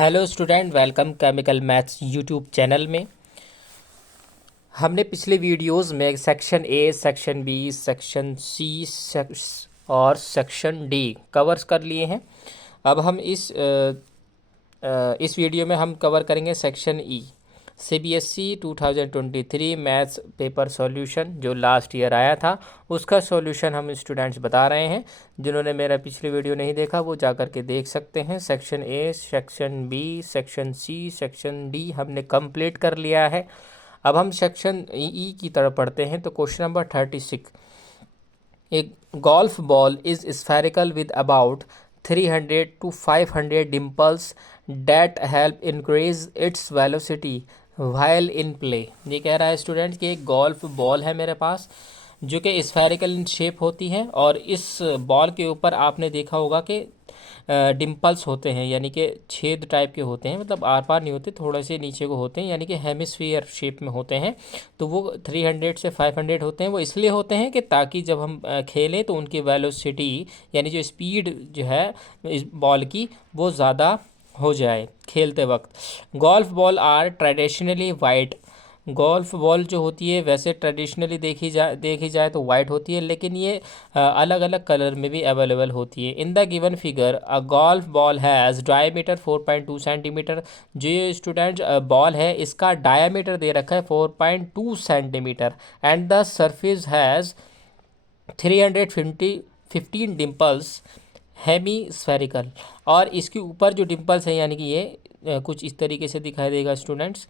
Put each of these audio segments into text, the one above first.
Hello student, welcome chemical maths YouTube channel में। हमने पिछले वीडियोस में section A, section B, section C और सेक्शन डी कवर्स कर लिए हैं। अब हम इस वीडियो में हम कवर करेंगे section E, CBSE 2023 maths paper solution जो लास्ट ईयर आया था, उसका सॉल्यूशन हम स्टूडेंट्स बता रहे हैं। जिन्होंने मेरा पिछले वीडियो नहीं देखा वो जा कर के देख सकते हैं। Section A, section B, section C, section D हमने कंप्लीट कर लिया है। अब हम सेक्शन ई की तरफ पढ़ते हैं। तो क्वेश्चन नंबर 36, एक golf ball is spherical with about 300 to 500 dimples that help increase its velocity while in play। ये कह रहा है स्टूडेंट कि एक गोल्फ बॉल है मेरे पास जो कि स्फेरिकल इन शेप होती है, और इस बॉल के ऊपर आपने देखा होगा कि डिम्पल्स होते हैं, यानी कि छेद टाइप के होते हैं, मतलब आर पार नहीं होते, थोड़े से नीचे को होते हैं, यानी कि हेमिस्फीयर शेप में होते हैं। तो वो 300 से 500 होते हैं। वो इसलिए होते हैं कि ताकि जब हम खेलें तो उनकी वेलोसिटी यानी जो स्पीड जो है इस बॉल की वो ज़्यादा हो जाए खेलते वक्त। Golf ball are traditionally white. Golf ball जो होती है वैसे ट्रेडिशनली देखी जाए तो वाइट होती है, लेकिन ये अलग अलग कलर में भी अवेलेबल होती है। In the given figure a golf ball has diameter 4.2 centimetre. जो ये स्टूडेंट बॉल है इसका डायमीटर दे रखा है 4.2 centimetre, and the surface has 315 dimples hemispherical. और इसके ऊपर जो डिम्पल्स हैं यानी कि ये कुछ इस तरीके से दिखाई देगा स्टूडेंट्स।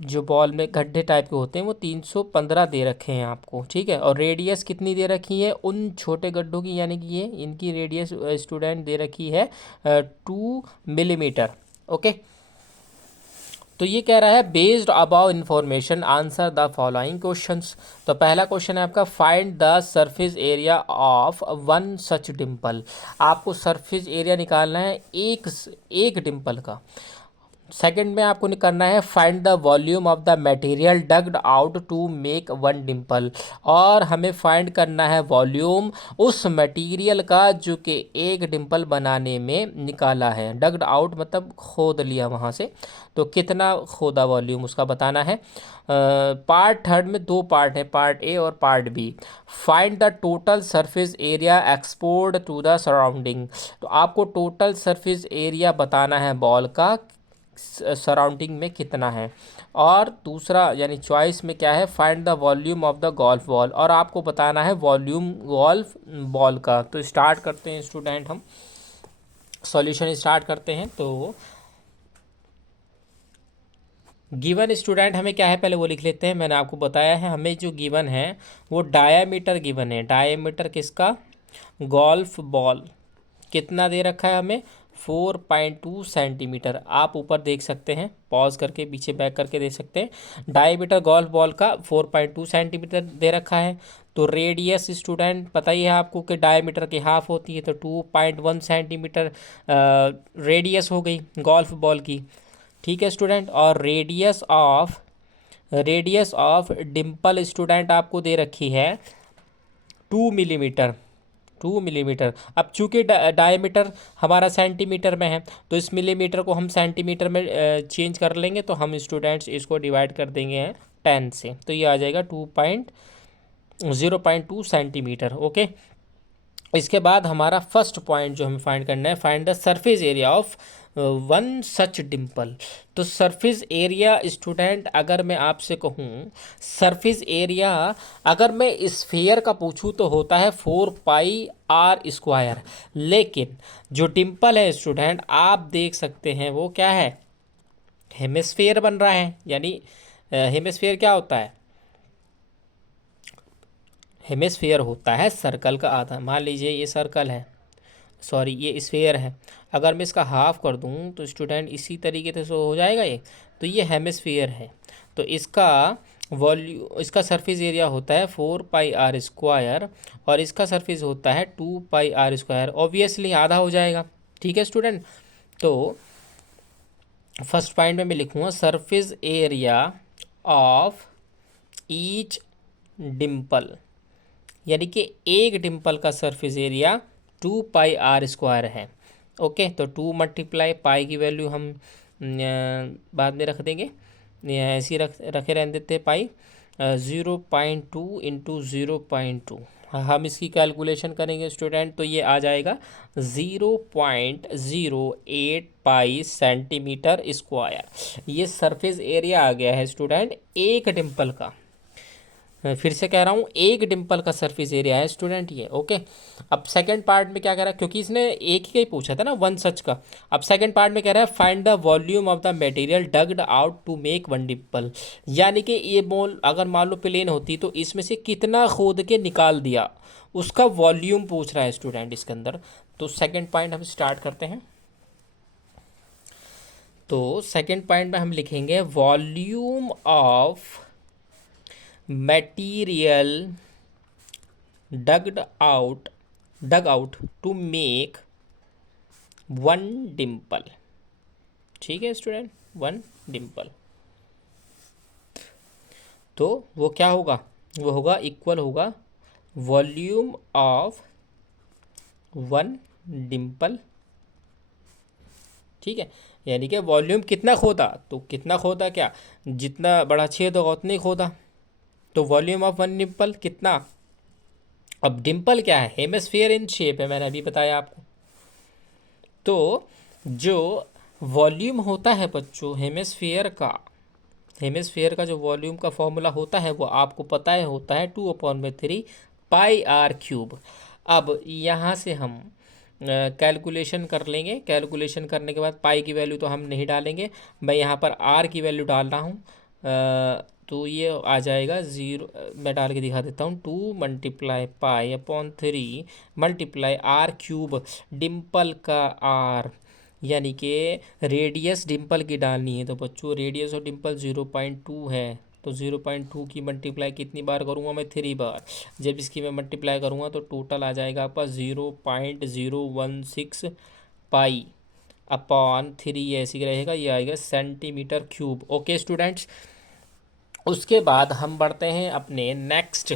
जो बॉल में गड्ढे टाइप के होते हैं वो 315 दे रखे हैं आपको, ठीक है। और रेडियस कितनी दे रखी है उन छोटे गड्ढों की, यानी कि ये इनकी रेडियस स्टूडेंट दे रखी है 2 मिलीमीटर। ओके, तो ये कह रहा है based about information answer the following questions. तो पहला क्वेश्चन है आपका, find the surface area of one such dimple. आपको सरफेस एरिया निकालना है एक डिम्पल का। सेकंड में आपको करना है find the volume of the material dug out to make one dimple. और हमें फाइंड करना है वॉल्यूम उस मटेरियल का जो कि एक डिम्पल बनाने में निकाला है। डग्ड आउट मतलब खोद लिया वहाँ से, तो कितना खोदा वॉल्यूम उसका बताना है। पार्ट थर्ड में दो पार्ट है, पार्ट ए और part B. Find the total surface area exposed to the surrounding. तो आपको टोटल सरफेस एरिया बताना है बॉल का सराउंडिंग में कितना है। और दूसरा यानी चॉइस में क्या है, find the volume of the golf ball, और आपको बताना है वॉल्यूम गोल्फ बॉल का। तो स्टार्ट करते हैं स्टूडेंट, हम सॉल्यूशन स्टार्ट करते हैं। तो गिवन स्टूडेंट हमें क्या है पहले वो लिख लेते हैं। मैंने आपको बताया है हमें जो गिवन है वो डायामीटर गिवन है। डायामीटर किसका, गोल्फ बॉल कितना दे रखा है हमें, 4.2 सेंटीमीटर। आप ऊपर देख सकते हैं, पॉज करके पीछे बैक करके देख सकते हैं। डायमीटर गोल्फ बॉल का 4.2 सेंटीमीटर दे रखा है। तो रेडियस स्टूडेंट पता ही है आपको कि डायमीटर की हाफ होती है, तो 2.1 सेंटीमीटर रेडियस हो गई गोल्फ बॉल की, ठीक है स्टूडेंट। और रेडियस ऑफ डिम्पल स्टूडेंट आपको दे रखी है 2 मिलीमीटर। 2 मिलीमीटर। अब चूंकि डायमीटर हमारा सेंटीमीटर में है तो इस मिलीमीटर को हम सेंटीमीटर में चेंज कर लेंगे, तो हम स्टूडेंट्स इसको डिवाइड कर देंगे हैं 10 से, तो ये आ जाएगा 0.2 सेंटीमीटर। ओके, इसके बाद हमारा फर्स्ट पॉइंट जो हमें फाइंड करना है, find the surface area of one such Dimple. तो सरफेस एरिया स्टूडेंट अगर मैं आपसे कहूँ, सरफेस एरिया अगर मैं स्फीयर का पूछूँ तो होता है 4πr²। लेकिन जो डिम्पल है स्टूडेंट आप देख सकते हैं वो क्या है, हेमिस्फीयर बन रहा है। यानी हेमिस्फीयर क्या होता है, हेमिस्फीयर होता है सर्कल का आधा। मान लीजिए ये सर्कल है, सॉरी ये स्फीयर है, अगर मैं इसका हाफ कर दूं तो स्टूडेंट इसी तरीके से हो जाएगा ये। तो ये हेमिस्फीयर है, तो इसका सरफेस एरिया होता है 4πr², और इसका सरफेस होता है 2πr²। ऑब्वियसली आधा हो जाएगा, ठीक है स्टूडेंट। तो फर्स्ट पॉइंट में मैं लिखूँगा surface area of each Dimple, यानी कि एक डिम्पल का सरफेस एरिया 2πr² है। ओके, तो 2 मल्टीप्लाई पाई की वैल्यू हम बाद में रख देंगे, ऐसे ही रखे रहने देते हैं पाई। 0.2 इंटू 0.2, हम इसकी कैलकुलेशन करेंगे स्टूडेंट, तो ये आ जाएगा 0.08 पाई सेंटीमीटर स्क्वायर। ये सरफेस एरिया आ गया है स्टूडेंट एक डिम्पल का। फिर से कह रहा हूँ, एक डिम्पल का सरफेस एरिया है स्टूडेंट ये। ओके, अब सेकंड पार्ट में क्या कह रहा है, क्योंकि इसने एक ही का ही पूछा था ना, वन सच का। अब सेकंड पार्ट में कह रहा है find the volume of the material dug out to make one dimple. यानी कि ये बॉल अगर मान लो प्लेन होती तो इसमें से कितना खोद के निकाल दिया, उसका वॉल्यूम पूछ रहा है स्टूडेंट इसके अंदर। तो सेकेंड पॉइंट हम स्टार्ट करते हैं। तो सेकेंड पॉइंट में हम लिखेंगे volume of material dug out to make one Dimple. ठीक है स्टूडेंट, वन डिम्पल। तो वो क्या होगा, वो होगा इक्वल होगा वॉल्यूम ऑफ वन डिम्पल। ठीक है, यानी कि वॉल्यूम कितना खोदा, तो कितना खोदा, क्या जितना बड़ा छेद होगा उतना ही खोदा। तो वॉल्यूम ऑफ वन डिम्पल कितना। अब डिम्पल क्या है, हेमिस्फीयर इन शेप है, मैंने अभी बताया आपको। तो जो वॉल्यूम होता है बच्चों हेमिस्फीयर का जो वॉल्यूम का फॉर्मूला होता है वो आपको पता है, होता है 2/3 पाई आर क्यूब। अब यहाँ से हम कैलकुलेशन कर लेंगे। कैलकुलेशन करने के बाद पाई की वैल्यू तो हम नहीं डालेंगे, मैं यहाँ पर आर की वैल्यू डाल रहा हूँ। तो ये आ जाएगा 0, मैं डाल के दिखा देता हूँ, 2 multiply pi upon 3 multiply R cube, dimple का आर, यानी कि रेडियस डिम्पल की डालनी है। तो बच्चों रेडियस और डिम्पल 0.2 है, तो 0.2 की मल्टीप्लाई कितनी बार करूँगा मैं, 3 बार। जब इसकी मैं मल्टीप्लाई करूँगा तो टोटल आ जाएगा आपका 0.016 पाई अपॉन 3, ऐसी रहेगा, ये आएगा सेंटीमीटर क्यूब। ओके स्टूडेंट्स, उसके बाद हम बढ़ते हैं अपने नेक्स्ट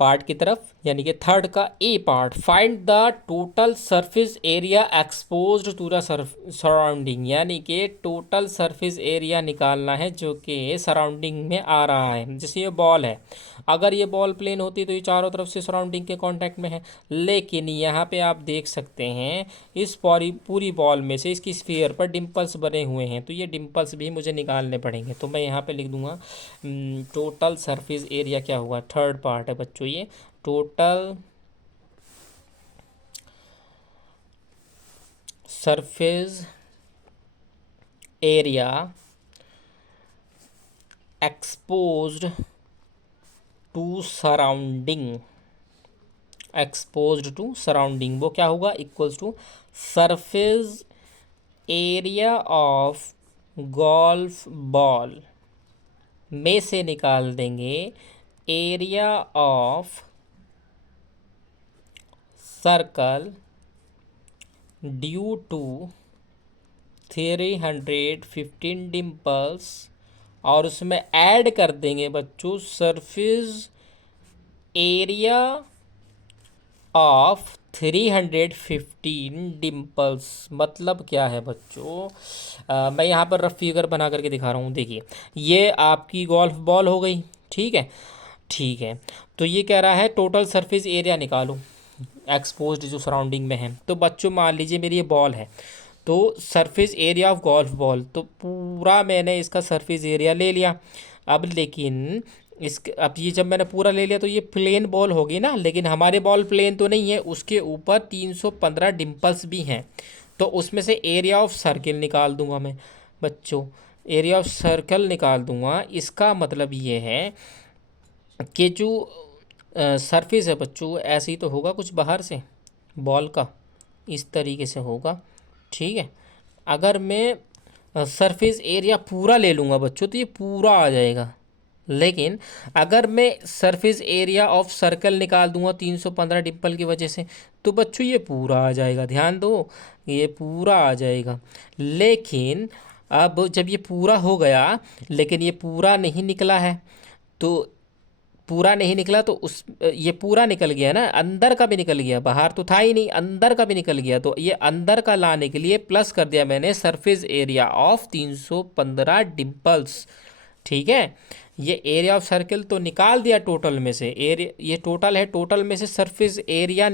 पार्ट की तरफ, यानी कि थर्ड का A part. Find the total surface area exposed to the surrounding, यानी कि टोटल सरफेस एरिया निकालना है जो कि सराउंडिंग में आ रहा है। जैसे ये बॉल है, अगर ये बॉल प्लेन होती तो ये चारों तरफ से सराउंडिंग के कांटेक्ट में है, लेकिन यहाँ पे आप देख सकते हैं इस पूरी बॉल में से इसकी स्फीयर पर डिम्पल्स बने हुए हैं, तो ये डिम्पल्स भी मुझे निकालने पड़ेंगे। तो मैं यहाँ पे लिख दूंगा टोटल सरफेस एरिया क्या हुआ, थर्ड पार्ट है बच्चों ये, total surface area exposed to surrounding, exposed to surrounding वो क्या होगा, equals to surface area of golf ball में से निकाल देंगे area of circle due to 315 dimples, और उसमें ऐड कर देंगे बच्चों सरफेस एरिया ऑफ 315 डिम्पल्स। मतलब क्या है बच्चों, मैं यहाँ पर रफ फिगर बना करके दिखा रहा हूँ। देखिए ये आपकी गोल्फ बॉल हो गई, ठीक है, ठीक है। तो ये कह रहा है टोटल सरफेस एरिया निकालो एक्सपोज्ड जो सराउंडिंग में है। तो बच्चों मान लीजिए मेरी ये बॉल है, तो surface area of golf ball, तो पूरा मैंने इसका सरफेस एरिया ले लिया। अब लेकिन अब ये जब मैंने पूरा ले लिया तो ये प्लेन बॉल होगी ना, लेकिन हमारे बॉल प्लेन तो नहीं है, उसके ऊपर 315 डिम्पल्स भी हैं। तो उसमें से एरिया ऑफ सर्किल निकाल दूंगा मैं बच्चों, एरिया ऑफ सर्कल निकाल दूंगा। इसका मतलब ये है कि जो सरफेस है बच्चों ऐसे ही तो होगा कुछ बाहर से बॉल का, इस तरीके से होगा, ठीक है। अगर मैं सरफेस एरिया पूरा ले लूँगा बच्चों तो ये पूरा आ जाएगा, लेकिन अगर मैं सरफेस एरिया ऑफ सर्कल निकाल दूंगा 315 डिम्पल की वजह से, तो बच्चों ये पूरा आ जाएगा। ध्यान दो, ये पूरा आ जाएगा। लेकिन अब जब ये पूरा हो गया, लेकिन ये पूरा नहीं निकला है, तो पूरा नहीं निकला तो उस ये पूरा निकल गया ना, अंदर का भी निकल गया, बाहर तो था ही नहीं, अंदर का भी निकल गया, तो ये अंदर का लाने के लिए प्लस कर दिया मैंने सरफेस एरिया ऑफ 315 डिम्पल्स। ठीक है, ये एरिया ऑफ सर्किल तो निकाल दिया टोटल में से, एरिया ये टोटल है, टोटल में से सरफेस एरिया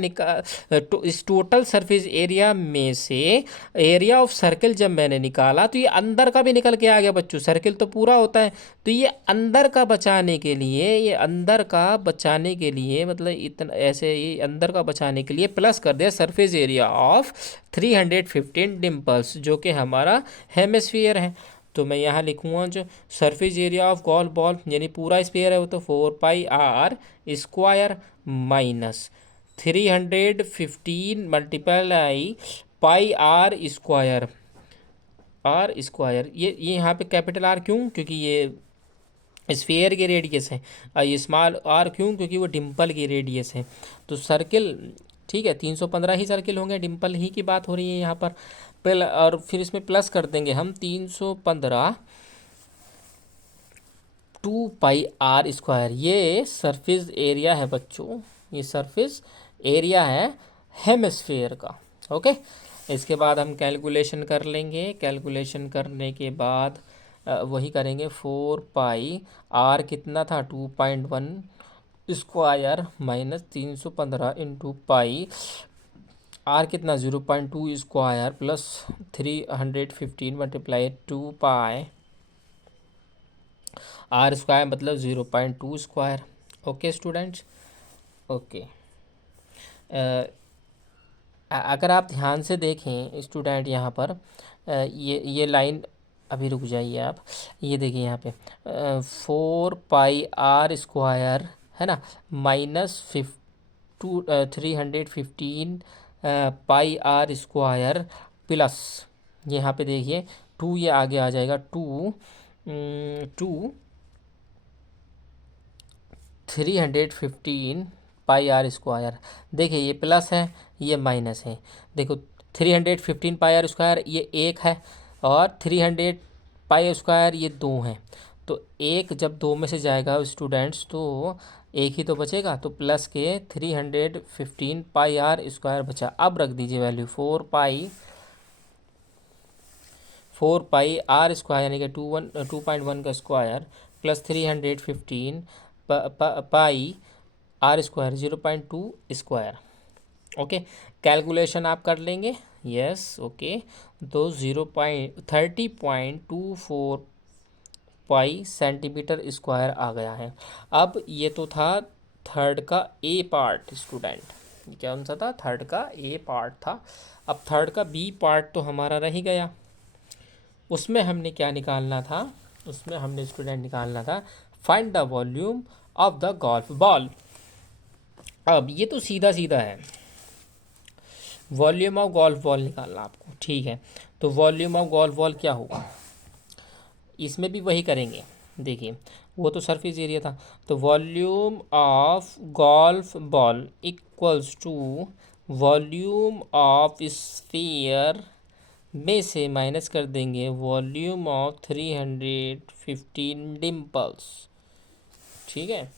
इस टोटल सरफेस एरिया में से एरिया ऑफ सर्किल जब मैंने निकाला तो ये अंदर का भी निकल के आ गया बच्चों, सर्किल तो पूरा होता है, तो ये अंदर का बचाने के लिए, ये अंदर का बचाने के लिए मतलब इतना ऐसे, ये अंदर का बचाने के लिए प्लस कर दिया सरफेस एरिया ऑफ 315 डिम्पल्स जो कि हमारा हेमिस्फीयर है। तो मैं यहाँ लिखूँगा जो surface area of golf ball यानी पूरा स्फीयर है वो तो 4πr square minus 315 multiply πr square, R square, ये यहाँ पे कैपिटल आर क्यों, क्योंकि ये स्फीयर की रेडियस है, और ये स्मॉल आर क्यों, क्योंकि वो डिम्पल की रेडियस है। तो सर्किल ठीक है 315 ही सर्किल होंगे, डिम्पल ही की बात हो रही है यहाँ पर। और फिर इसमें प्लस कर देंगे हम 315 2πr स्क्वायर, ये सरफेस एरिया है बच्चों, ये सरफेस एरिया है हेमिस्फीयर का। ओके, इसके बाद हम कैलकुलेशन कर लेंगे, कैलकुलेशन करने के बाद वही करेंगे 4πr कितना था 2.1 square minus 315 into pi, r कितना 0.2 square plus 315 multiply 2π r square मतलब 0.2 स्क्वायर। Okay students, okay. अगर आप ध्यान से देखें स्टूडेंट यहाँ पर ये लाइन, अभी रुक जाइए आप, ये देखिए यहाँ पे 4πr स्क्वायर है ना माइनस 315 πr स्क्वायर प्लस, यहाँ पे देखिए 2 ये आगे आ जाएगा 2 315 πr स्क्वायर, देखिए ये प्लस है ये माइनस है, देखो 315 πr स्क्वायर ये एक है और 300 पाई स्क्वायर ये दो हैं, तो एक जब दो में से जाएगा स्टूडेंट्स तो एक ही तो बचेगा, तो प्लस के 315 पाई आर स्क्वायर बचा। अब रख दीजिए वैल्यू 4 पाई आर स्क्वायर यानी कि 2.1 का square plus 315 pi R square 0.2 square. Okay, calculation आप कर लेंगे, यस ओके। तो 30.24 पाई सेंटीमीटर स्क्वायर आ गया है। अब ये तो था थर्ड का ए पार्ट स्टूडेंट, क्या कौन सा था, थर्ड का ए पार्ट था। अब थर्ड का बी पार्ट तो हमारा रह ही गया, उसमें हमने क्या निकालना था, उसमें हमने स्टूडेंट निकालना था find the volume of the golf ball. अब ये तो सीधा सीधा है, वॉल्यूम ऑफ गोल्फ बॉल निकालना आपको, ठीक है। तो वॉल्यूम ऑफ गोल्फ बॉल क्या होगा, इसमें भी वही करेंगे, देखिए वो तो सरफेस एरिया था, तो volume of golf ball equals to volume of sphere में से माइनस कर देंगे वॉल्यूम ऑफ 315 डिम्पल्स, ठीक है।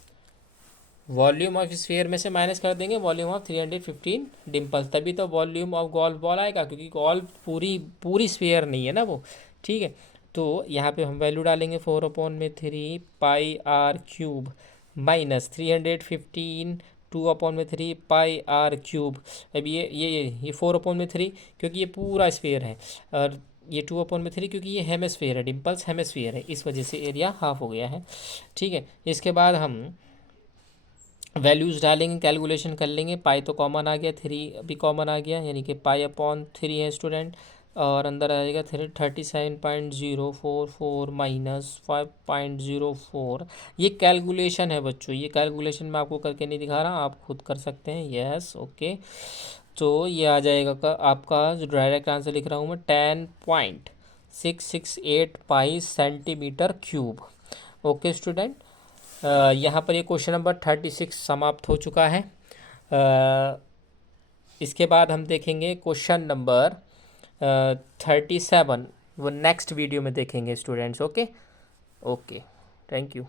वॉल्यूम ऑफ स्फीयर में से माइनस कर देंगे वॉल्यूम ऑफ 315 डिम्पल्स, तभी तो वॉल्यूम ऑफ गोल्फ बॉल आएगा, क्योंकि गोल्फ पूरी स्फीयर नहीं है ना वो, ठीक है। तो यहाँ पे हम वैल्यू डालेंगे 4/3 pi r cube minus 315 2/3 pi r cube. अब ये 4/3 क्योंकि ये पूरा स्फीयर है, और ये 2/3 क्योंकि ये हेमिस्फीयर है, डिम्पल्स हेमिस्फीयर है, इस वजह से एरिया हाफ हो गया है, ठीक है। इसके बाद हम वैल्यूज़ डालेंगे, कैलकुलेशन कर लेंगे, पाई तो कॉमन आ गया, 3 भी कॉमन आ गया, यानी कि पाई/3 है स्टूडेंट, और अंदर आ जाएगा 37.044 माइनस 5.04। ये कैलकुलेशन है बच्चों, ये कैलकुलेशन मैं आपको करके नहीं दिखा रहा, आप खुद कर सकते हैं, यस ओके। तो ये आ जाएगा आपका जो डायरेक्ट आंसर लिख रहा हूँ मैं 10.668 पाई सेंटीमीटर क्यूब। ओके स्टूडेंट, यहाँ पर ये क्वेश्चन नंबर 36 समाप्त हो चुका है। इसके बाद हम देखेंगे क्वेश्चन नंबर 37, वो नेक्स्ट वीडियो में देखेंगे students. Okay okay, thank you.